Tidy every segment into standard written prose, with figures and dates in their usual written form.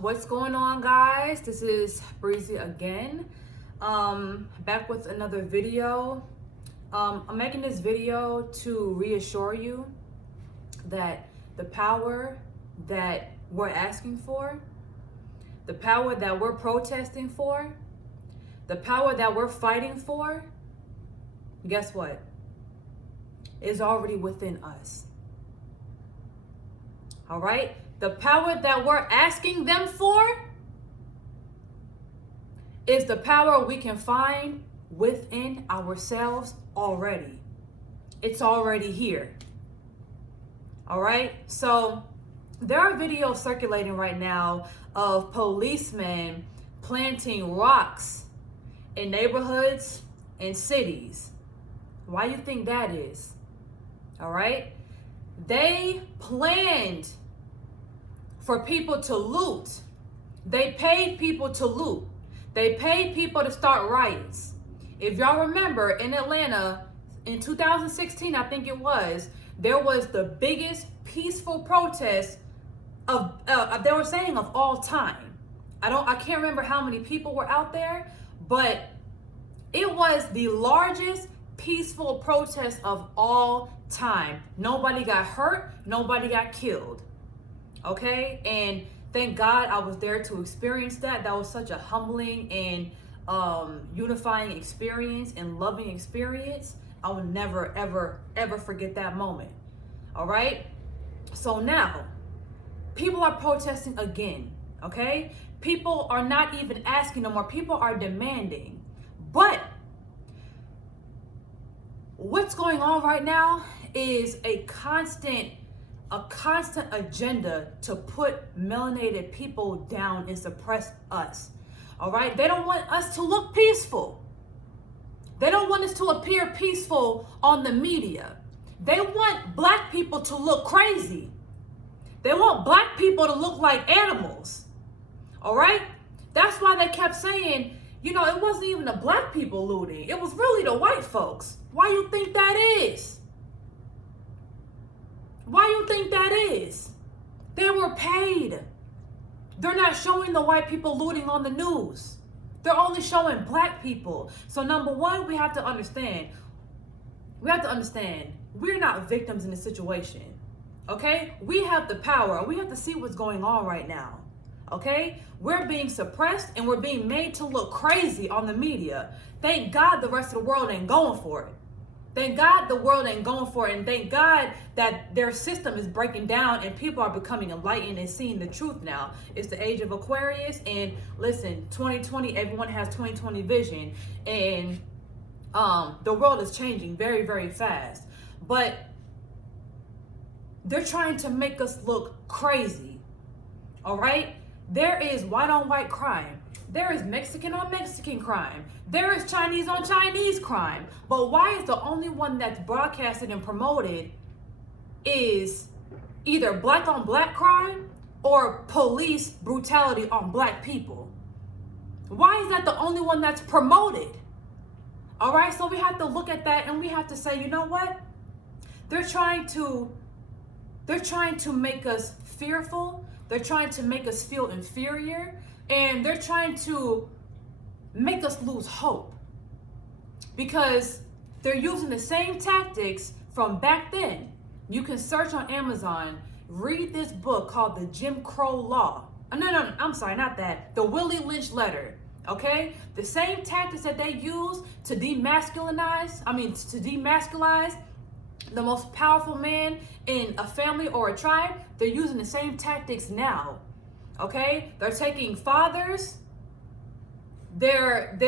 What's going on, guys? This is Breezy again, back with another video. I'm making this video to reassure you that the power that we're asking for, the power that we're protesting for, the power that we're fighting for, guess what? Is already within us. All right? The power that we're asking them for is the power we can find within ourselves already. It's already here. All right? So there are videos circulating right now of policemen planting rocks in neighborhoods and cities. Why do you think that is? All right? They planned for people to loot. They paid people to loot. They paid people to start riots. If y'all remember, in Atlanta, in 2016, I think it was, there was the biggest peaceful protest of, they were saying, of all time. I can't remember how many people were out there, but it was the largest peaceful protest of all time. Nobody got hurt. Nobody got killed. Okay, and thank God I was there to experience that. That was such a humbling and unifying experience and loving experience. I will never, ever, ever forget that moment. All right, so now people are protesting again. Okay, people are not even asking no more. People are demanding. But what's going on right now is a constant agenda to put melanated people down and suppress us. All right? They don't want us to look peaceful. They don't want us to appear peaceful on the media. They want black people to look crazy. They want black people to look like animals. All right? That's why they kept saying, you know, it wasn't even the black people looting. It was really the white folks. Why you think that is? Why you think that is? They were paid. They're not showing the white people looting on the news. They're only showing black people. So number one, we have to understand. We're not victims in this situation. Okay? We have the power. We have to see what's going on right now. Okay? We're being suppressed and we're being made to look crazy on the media. Thank God the rest of the world ain't going for it. Thank God the world ain't going for it, and thank God that their system is breaking down and people are becoming enlightened and seeing the truth now. It's the age of Aquarius, and listen, 2020, everyone has 2020 vision, and the world is changing very, very fast. But they're trying to make us look crazy, all right? There is white on white crime. There is Mexican on Mexican crime. There is Chinese on Chinese crime. But why is the only one that's broadcasted and promoted is either black on black crime or police brutality on black people? Why is that the only one that's promoted? All right, so we have to look at that and we have to say, you know what? They're trying to make us fearful. They're trying to make us feel inferior. And they're trying to make us lose hope because they're using the same tactics from back then. You can search on Amazon, read this book called The Jim Crow Law. No, I'm sorry, not that. The Willie Lynch Letter, okay? The same tactics that they use to demasculize the most powerful man in a family or a tribe, they're using the same tactics now. Okay, they're taking fathers. They're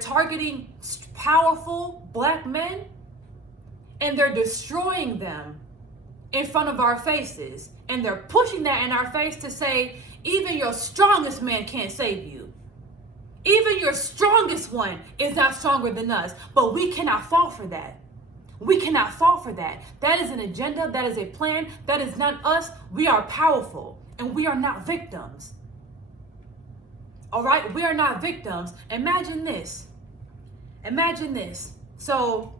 targeting powerful black men, and they're destroying them in front of our faces. And they're pushing that in our face to say, even your strongest man can't save you. Even your strongest one is not stronger than us. But we cannot fall for that. We cannot fall for that. That is an agenda. That is a plan. That is not us. We are powerful. And we are not victims. All right? We are not victims. Imagine this. So,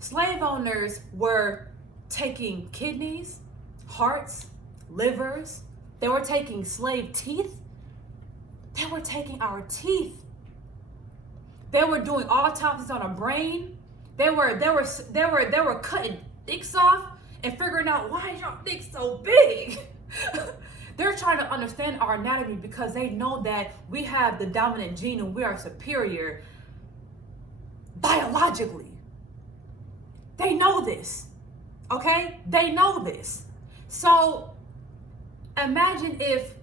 slave owners were taking kidneys, hearts, livers, They were taking slave teeth. They were taking our teeth. They were doing autopsies on our brain. They were cutting dicks off and figuring out, why is your dick so big? They're trying to understand our anatomy because they know that we have the dominant gene and we are superior biologically. They know this, okay? They know this. So imagine if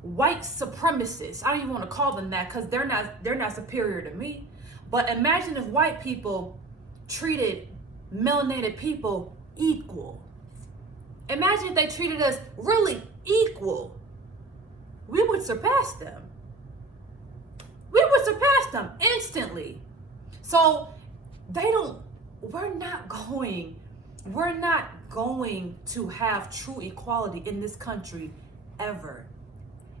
white supremacists, I don't even want to call them that because they're not superior to me, but imagine if white people treated melanated people equal. Imagine if they treated us really equal. We would surpass them. We would surpass them instantly. So we're not going to have true equality in this country ever.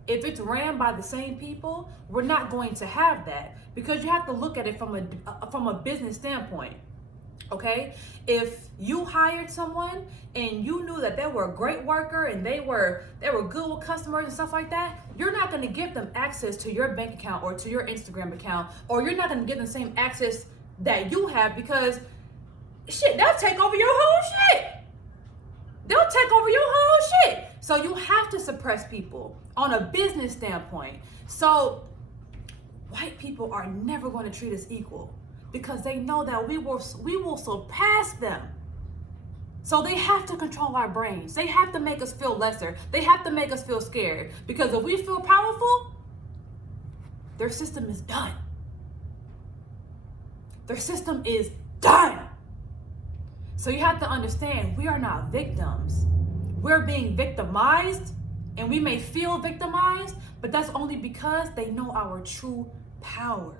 If it's ran by the same people, we're not going to have that, because you have to look at it from a business standpoint. Okay, if you hired someone and you knew that they were a great worker and they were good with customers and stuff like that, you're not going to give them access to your bank account or to your Instagram account, or you're not going to give them the same access that you have, because shit, they'll take over your whole shit. They'll take over your whole shit. So you have to suppress people on a business standpoint. So white people are never going to treat us equal, because they know that we will surpass them. So they have to control our brains. They have to make us feel lesser. They have to make us feel scared, because if we feel powerful, their system is done. Their system is done. So you have to understand, we are not victims. We're being victimized, and we may feel victimized, but that's only because they know our true power.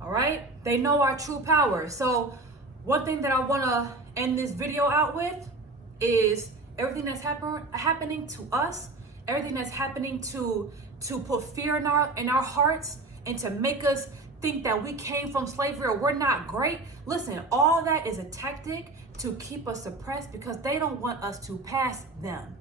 All right? They know our true power. So one thing that I want to end this video out with is everything that's happening to us, everything that's happening to put fear in our hearts and to make us think that we came from slavery or we're not great. Listen, all that is a tactic to keep us suppressed, because they don't want us to pass them.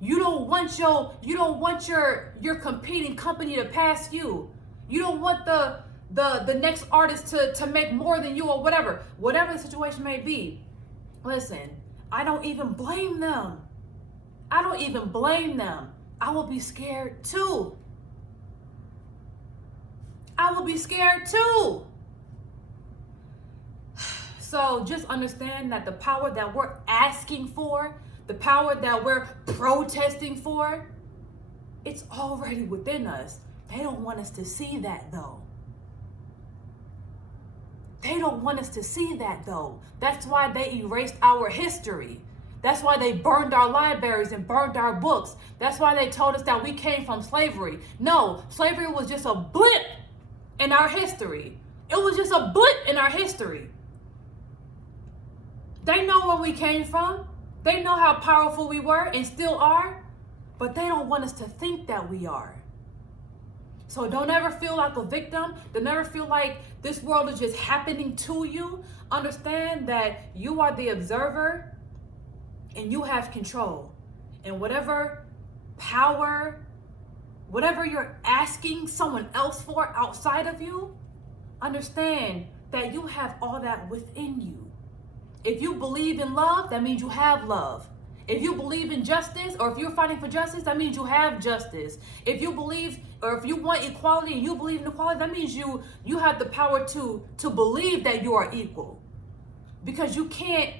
You don't want your competing company to pass you. You don't want the next artist to make more than you, or whatever the situation may be. Listen, I don't even blame them. I will be scared too. So just understand that the power that we're asking for, the power that we're protesting for, it's already within us. They don't want us to see that though. That's why they erased our history. That's why they burned our libraries and burned our books. That's why they told us that we came from slavery. No, slavery was just a blip in our history. It was just a blip in our history. They know where we came from. They know how powerful we were and still are, but they don't want us to think that we are. So don't ever feel like a victim. Don't ever feel like this world is just happening to you. Understand that you are the observer and you have control. And whatever power, whatever you're asking someone else for outside of you, understand that you have all that within you. If you believe in love, that means you have love. If you believe in justice, or if you're fighting for justice, that means you have justice. If you believe, or if you want equality and you believe in equality, that means you have the power to believe that you are equal. Because you can't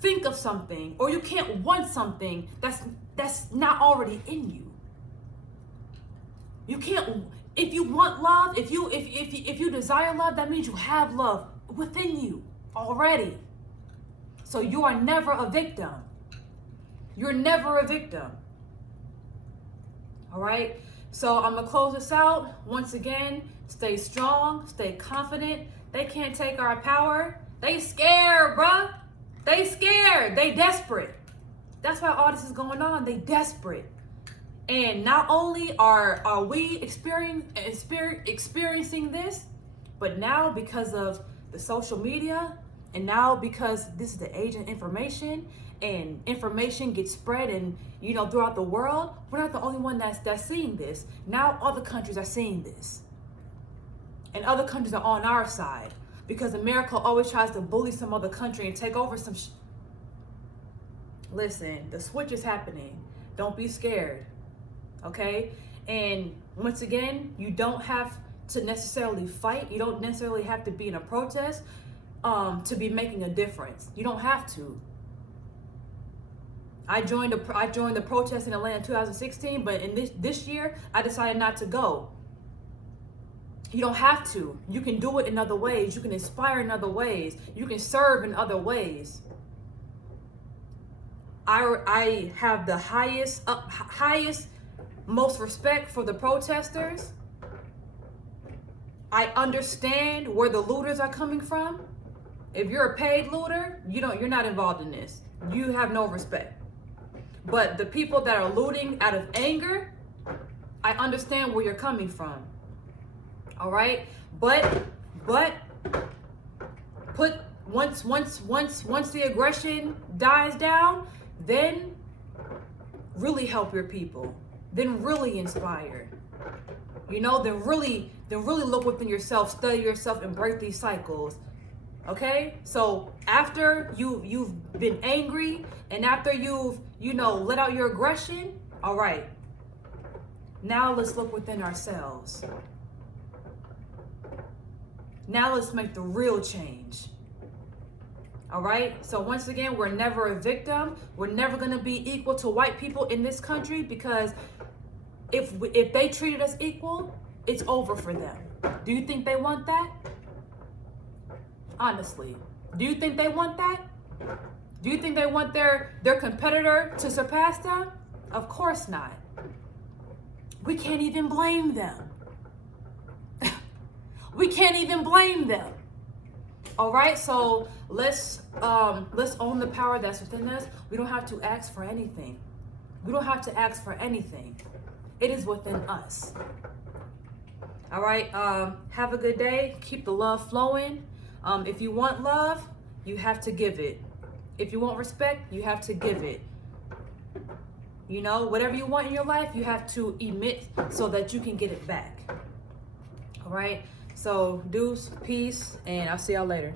think of something, or you can't want something that's not already in you. You can't. If you want love, if you desire love, that means you have love within you already. So you are never a victim. You're never a victim. All right? So I'm going to close this out. Once again, stay strong, stay confident. They can't take our power. They scared, bruh. They scared. They desperate. That's why all this is going on. They desperate. And not only are we experiencing this, But now, because of the social media, and now because this is the age of information, and information gets spread and throughout the world, we're not the only one that's seeing this. Now other countries are seeing this, and other countries are on our side, because America always tries to bully some other country and take over some Listen, the switch is happening. Don't be scared, okay? And once again, you don't have to necessarily fight. You don't necessarily have to be in a protest to be making a difference. You don't have to. I joined the protest in Atlanta in 2016, but in this year, I decided not to go. You don't have to. You can do it in other ways. You can inspire in other ways. You can serve in other ways. I have the highest, most respect for the protesters. I understand where the looters are coming from. If you're a paid looter, you're not involved in this. You have no respect. But the people that are looting out of anger, I understand where you're coming from. All right? But once the aggression dies down, then really help your people. Then really inspire. Then really look within yourself, study yourself, and break these cycles. Okay? So after you've been angry, and after you've let out your aggression, all right. Now let's look within ourselves. Now let's make the real change. All right? So once again, we're never a victim. We're never going to be equal to white people in this country, because if they treated us equal, it's over for them. Do you think they want that? Honestly, do you think they want that? Do you think they want their competitor to surpass them? Of course not. We can't even blame them. We can't even blame them. All right, so let's own the power that's within us. We don't have to ask for anything. We don't have to ask for anything. It is within us. All right, have a good day. Keep the love flowing. If you want love, you have to give it. If you want respect, you have to give it. Whatever you want in your life, you have to emit so that you can get it back. All right. So, deuce, peace, and I'll see y'all later.